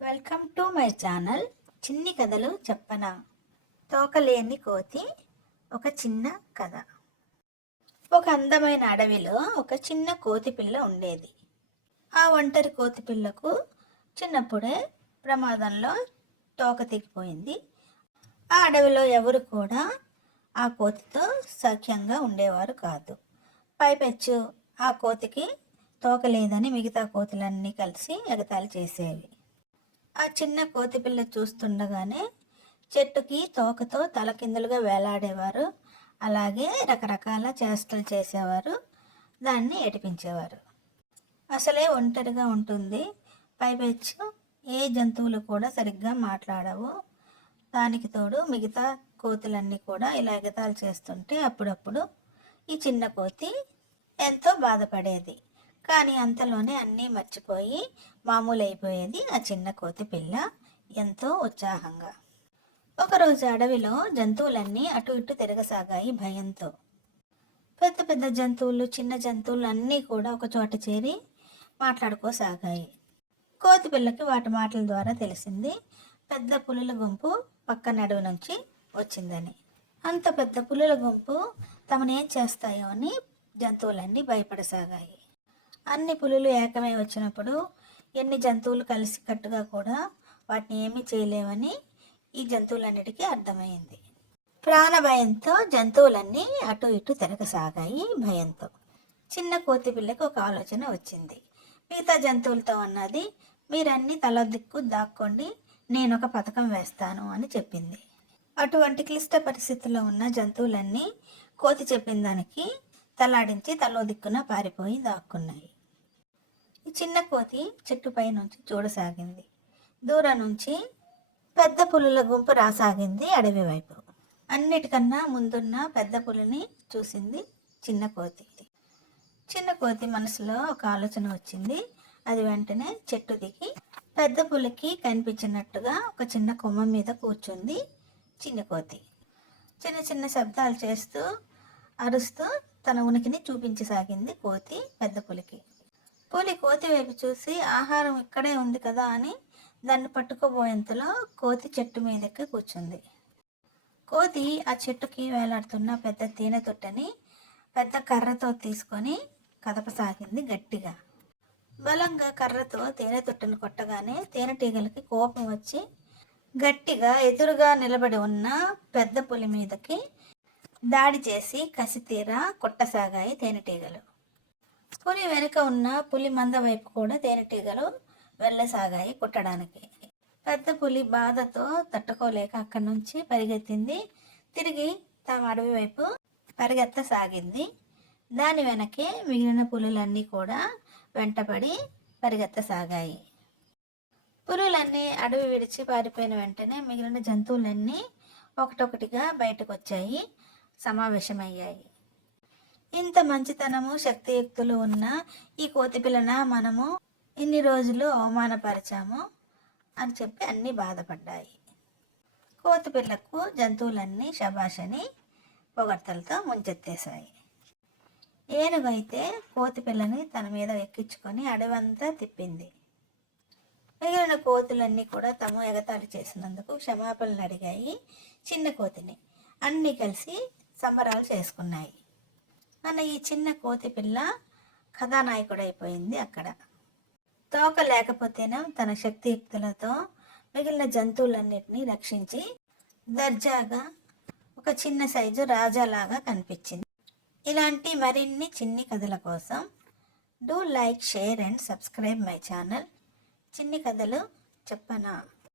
Welcome to my channel చిన్ని కథలు చెప్పనా. తోకలేని కోతి ఒక చిన్న కథ. ఒక అందమైన అడవిలో ఒక చిన్న కోతి పిల్ల ఉండేది. ఆ ఒంటరి కోతి పిల్లకు చిన్నప్పుడే ప్రమాదంలో తోక తెగిపోయింది. ఆ అడవిలో ఎవరు కూడా ఆ కోతితో సఖ్యంగా ఉండేవారు కాదు. పైపెచ్చు ఆ కోతికి తోక లేదని మిగతా కోతులన్నీ కలిసి ఎగతాళి చేసేవి. ఆ చిన్న కోతిపిల్ల చూస్తుండగానే చెట్టుకి తోకతో తలకిందులుగా వేలాడేవారు. అలాగే రకరకాల చేష్టలు చేసేవారు. దాన్ని ఏడిపించేవారు. అసలే ఒంటరిగా ఉంటుంది. పైపెచ్చు ఏ జంతువులు కూడా సరిగ్గా మాట్లాడవు. దానికి తోడు మిగతా కోతులన్నీ కూడా ఇలా ఎగతాళి చేస్తుంటే అప్పుడప్పుడు ఈ చిన్న కోతి ఎంతో బాధపడేది. కానీ అంతలోనే అన్నీ మర్చిపోయి మామూలు అయిపోయేది ఆ చిన్న కోతి పిల్ల ఎంతో ఉత్సాహంగా. ఒకరోజు అడవిలో జంతువులన్నీ అటు ఇటు తిరగసాగాయి భయంతో. పెద్ద పెద్ద జంతువులు చిన్న జంతువులు అన్నీ కూడా ఒక చోట చేరి మాట్లాడుకోసాగాయి. కోతి పిల్లకి వాటి మాటల ద్వారా తెలిసింది పెద్ద పులుల గుంపు పక్కన అడవి నుంచి వచ్చిందని. అంత పెద్ద పులుల గుంపు తమనేం చేస్తాయో అని జంతువులన్నీ భయపడసాగాయి. అన్ని పులులు ఏకమై వచ్చినప్పుడు ఎన్ని జంతువులు కలిసి కట్టుగా కూడా వాటిని ఏమీ చేయలేవని ఈ జంతువులన్నిటికీ అర్థమైంది. ప్రాణ భయంతో జంతువులన్నీ అటు ఇటు తిరగసాగాయి. భయంతో చిన్న కోతి పిల్లకి ఒక ఆలోచన వచ్చింది. మిగతా జంతువులతో అన్నది, మీరన్నీ తల దిక్కు దాక్కోండి, నేను ఒక పథకం వేస్తాను అని చెప్పింది. అటువంటి క్లిష్ట పరిస్థితుల్లో ఉన్న జంతువులన్నీ కోతి చెప్పిన దానికి తలాడించి తలో దిక్కున పారిపోయి దాక్కున్నాయి. ఈ చిన్న కోతి చెట్టుపై నుంచి చూడసాగింది. దూరం నుంచి పెద్ద పులుల గుంపు రాసాగింది అడవి వైపు. అన్నిటికన్నా ముందున్న పెద్ద పులిని చూసింది చిన్న కోతి. చిన్న కోతి మనసులో ఒక ఆలోచన వచ్చింది. అది వెంటనే చెట్టు దిగి పెద్ద పులికి కనిపించినట్టుగా ఒక చిన్న కొమ్మ మీద కూర్చుంది. చిన్న కోతి చిన్న చిన్న శబ్దాలు చేస్తూ అరుస్తూ తన ఉనికిని చూపించసాగింది కోతి పెద్ద పులికి. పులి కోతి వైపు చూసి ఆహారం ఇక్కడే ఉంది కదా అని దాన్ని పట్టుకోబోయేంతలో కోతి చెట్టు మీదెక్కి కూర్చుంది. కోతి ఆ చెట్టుకి వేలాడుతున్న పెద్ద తేనె తొట్టని పెద్ద కర్రతో తీసుకొని కదపసాగింది గట్టిగా. బలంగా కర్రతో తేనె తొట్టను కొట్టగానే తేనెటీగలకి కోపం వచ్చి గట్టిగా ఎదురుగా నిలబడి ఉన్న పెద్ద పులి మీదకి దాడి చేసి కసితీరా కొట్టసాగాయి తేనెటీగలు. పులి వెనుక ఉన్న పులి మంద వైపు కూడా తేనెటీగలు వెళ్ళసాగాయి కుట్టడానికి. పెద్ద పులి బాధతో తట్టుకోలేక అక్కడి నుంచి పరిగెత్తింది. తిరిగి తమ అడవి వైపు పరిగెత్తసాగింది. దాని వెనకే మిగిలిన పులులన్నీ కూడా వెంటపడి పరిగెత్తసాగాయి. పులులన్నీ అడవి విడిచి పారిపోయిన వెంటనే మిగిలిన జంతువులన్నీ ఒకటొకటిగా బయటకు వచ్చాయి, సమావేశమయ్యాయి. ఇంత మంచితనము శక్తియుక్తులు ఉన్న ఈ కోతిపిల్లన మనము ఇన్ని రోజులు అవమానపరిచాము అని చెప్పి అన్నీ బాధపడ్డాయి. కోతిపిల్లకు జంతువులన్నీ శబాషని పొగడ్తలతో ముంచెత్తేశాయి. ఏనుగైతే కోతిపిల్లని తన మీద ఎక్కించుకొని అడవంతా తిప్పింది. మిగిలిన కోతులన్నీ కూడా తాము ఎగతాళి చేసినందుకు క్షమాపణలు అడిగాయి చిన్న కోతిని. అన్నీ కలిసి సంబరాలు చేసుకున్నాయి. మన ఈ చిన్న కోతి పిల్ల కథానాయకుడైపోయింది అక్కడ. తోక లేకపోతేనే తన శక్తియుక్తులతో మిగిలిన జంతువులన్నిటినీ రక్షించి దర్జాగా ఒక చిన్న సైజు రాజాలాగా కనిపించింది. ఇలాంటి మరిన్ని చిన్ని కథల కోసం do like, share and subscribe my channel చిన్ని కథలు చెప్పనా.